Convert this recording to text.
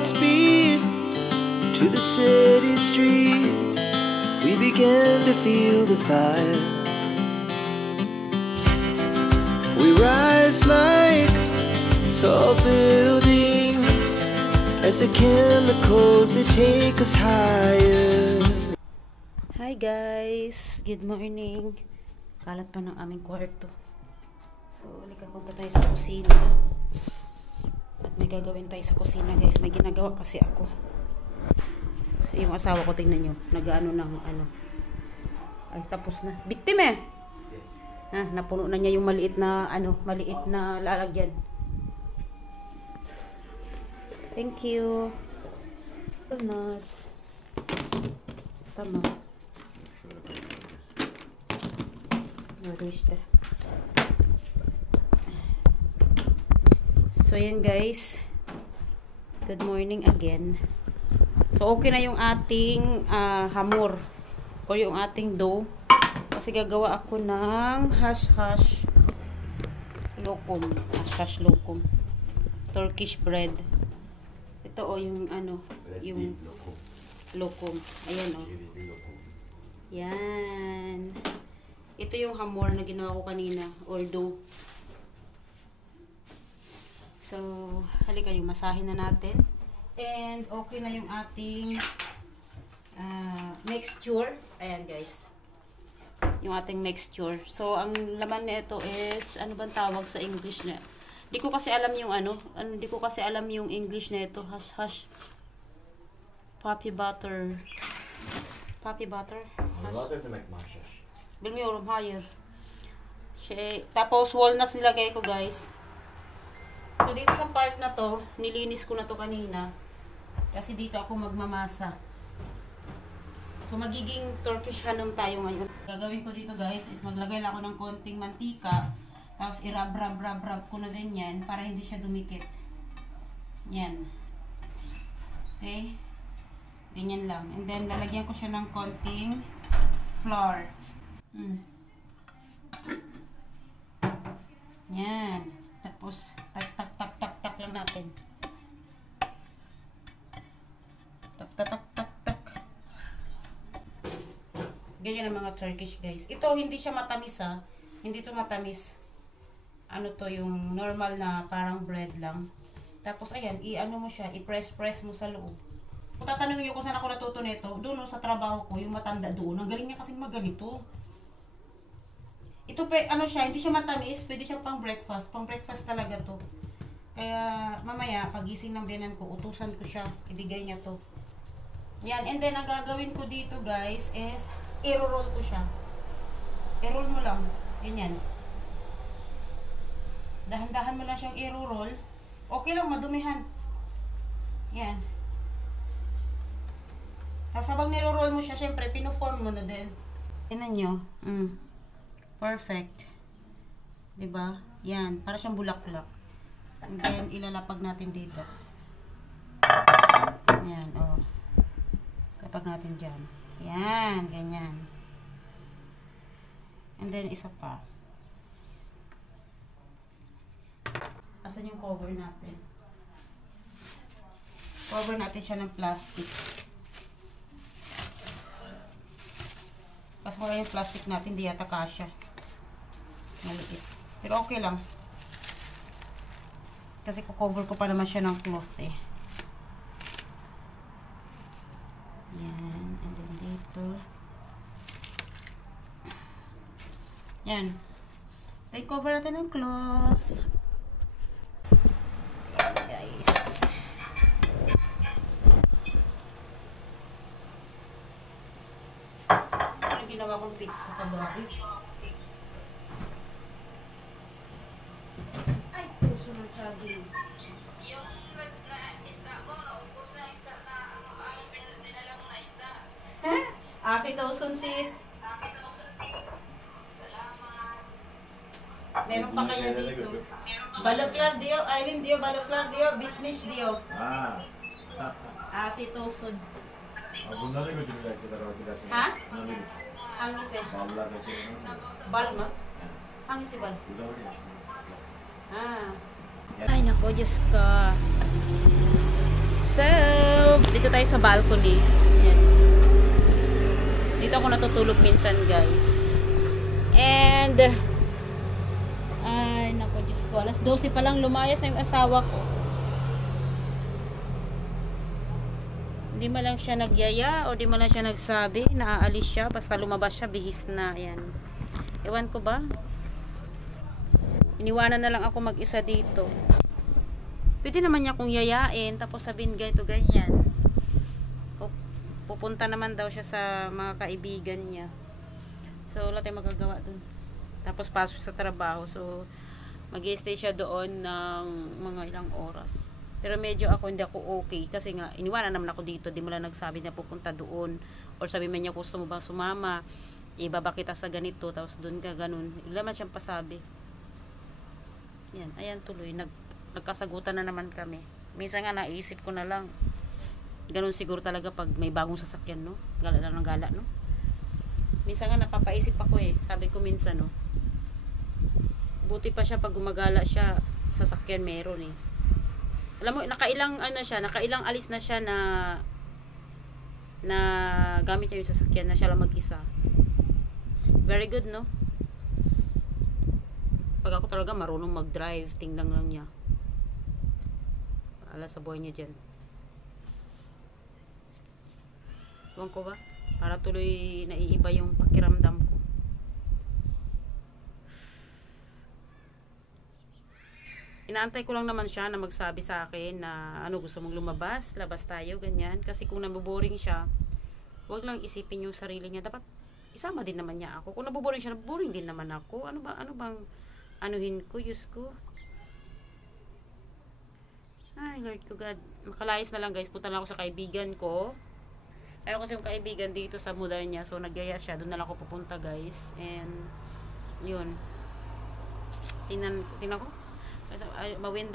Godspeed to the city streets. We began to feel the fire. We rise like tall buildings as the chemicals they take us higher. Hi guys, good morning. Kalat pa ng aming kwarto. So, punta tayo sa kusina. At may gagawin tayo sa kusina guys. May ginagawa kasi ako. So, yung asawa ko, tingnan nyo. Nag-ano ng ano. Ay, tapos na. Biktim eh! Ha, napuno na niya yung maliit na maliit na lalagyan. Thank you. Nuts. Tama. So yan guys. Good morning again. So okay na yung ating hamur o yung ating dough. Kasi gagawa ako ng hash lokum. Hash lokum. Turkish bread. Ito o yung yung lokum. Ayan o. Yan. Ito yung hamur na ginawa ko kanina or dough. So, halika yung masahin na natin. And okay na yung ating mixture. Ayan guys. Yung ating mixture. So, ang laman nito is, ano bang tawag sa English na? Di ko kasi alam yung di ko kasi alam yung English na ito. Hash. Poppy butter. Poppy butter? Bilmiyorum, hayır. Tapos, walnuts nilagay ko guys. So, dito sa part na to, nilinis ko na to kanina. Kasi dito ako magmamasa. So, magiging Turkish hanum tayo ngayon. Gagawin ko dito guys is maglagay lang ako ng konting mantika. Tapos i-rub ko na ganyan para hindi siya dumikit. Yan. Okay? Ganyan lang. And then, lalagyan ko siya ng konting flour. Yan. Tapos, tak lang natin. Tak. Ganyan ang mga Turkish guys. Ito hindi siya matamis ha. Hindi to matamis. Ano to yung normal na parang bread lang. Tapos ayan, i-ano mo siya, i-press mo sa loob. Kung tatanungin niyo kung saan ako natuto nito, doon sa trabaho ko, yung matanda doon. Ang galing niya kasi magganito. Ito ano siya, hindi siya matamis, pwede siyang pang breakfast. Pang breakfast talaga to. Kaya mamaya pagising ng biyanan ko, utusan ko siya, ibigay niya to. Yan, and then ang gagawin ko dito guys is i-roll ko siya. I-roll mo lang. Ganyan. Dahan-dahan mo lang siyang i-roll. Okay lang, madumihan. Yan. Tapos habang niro-roll mo siya, syempre, pino-form mo na din. Tingnan nyo. Perfect. Diba? Yan. Para siyang bulak-bulak. And then, ilalapag natin dito. Yan, oh. Lapag natin dyan. Yan, ganyan. And then, isa pa. Asan yung cover natin? Cover natin siya ng plastic. Kasi wala yung plastic natin, di yata kasya. Maliit. Pero okay lang. Kasi cover ko pa naman siya ng cloth eh. Yan. And then dito. Yan. Then cover natin ng cloth. Yan guys. Ano ginawa kong pizza kagabi? Ay, puso ng saging. Yung isda mo, naubos na isda na ang dinala mo na isda. Happy Tosun sis. Salamat. Meron pa kaya dito? Baloklar dio, Aileen dio, baloklar dio, bitnish dio. Happy Tosun. Ha? Hangis eh. Bal mo? Hangis eh bal? Ay nako, Diyos ko. So, So, dito tayo sa balcony. Ayan. Dito ako natutulog minsan, guys. And, ay, naku, Diyos ko. Alas 12 pa lang lumayas na yung asawa ko. Hindi man lang siya nagyaya o di man lang siya nagsabi na aalis siya. Basta lumabas siya, bihis na. Ayan. Ewan ko ba? Iniwanan na lang ako mag-isa dito. Pwede naman niya kung yayain, tapos sabihin ganito, ganyan. Pupunta naman daw siya sa mga kaibigan niya. So, wala tayong magagawa dun. Tapos pasok sa trabaho. So, mag-stay siya doon ng mga ilang oras. Pero medyo hindi ako okay. Kasi nga, iniwanan naman ako dito. Di mo lang nagsabi na pupunta doon. Or sabi man niya, gusto mo bang sumama? Ibaba kita sa ganito. Tapos doon ka, ganun. Wala man siyang pasabi. Yan, ayan tuloy. Nagkasagutan na naman kami. Minsan nga naisip ko na lang. Ganun siguro talaga pag may bagong sasakyan, no? Gala lang ng gala, no? Minsan nga napapaisip ako eh. Sabi ko minsan, no? Buti pa siya pag gumagala siya, sasakyan meron eh. Alam mo, nakailang alis na siya na gamit niya yung sasakyan na siya lang mag-isa. Very good, no? Pag ako talaga marunong mag-drive, tingnan lang niya. Ala sa buhay niya dyan. Tuwang ko ba? Para tuloy naiiba yung pakiramdam ko. Inaantay ko lang naman siya na magsabi sa akin na gusto mong lumabas, labas tayo, ganyan. Kasi kung naboboring siya, wag lang isipin yung sarili niya. Dapat isama din naman niya ako. Kung naboboring siya, naboboring din naman ako. Ano bang anuhin ko, Diyos ko. Ay, Lord ko God. Makalayas na lang, guys. Punta lang ako sa kaibigan ko. Ayaw kasi yung kaibigan dito sa mudar niya. So, nagyaya siya. Doon na lang ako pupunta, guys. And, yun. Tingnan ko. Mawinda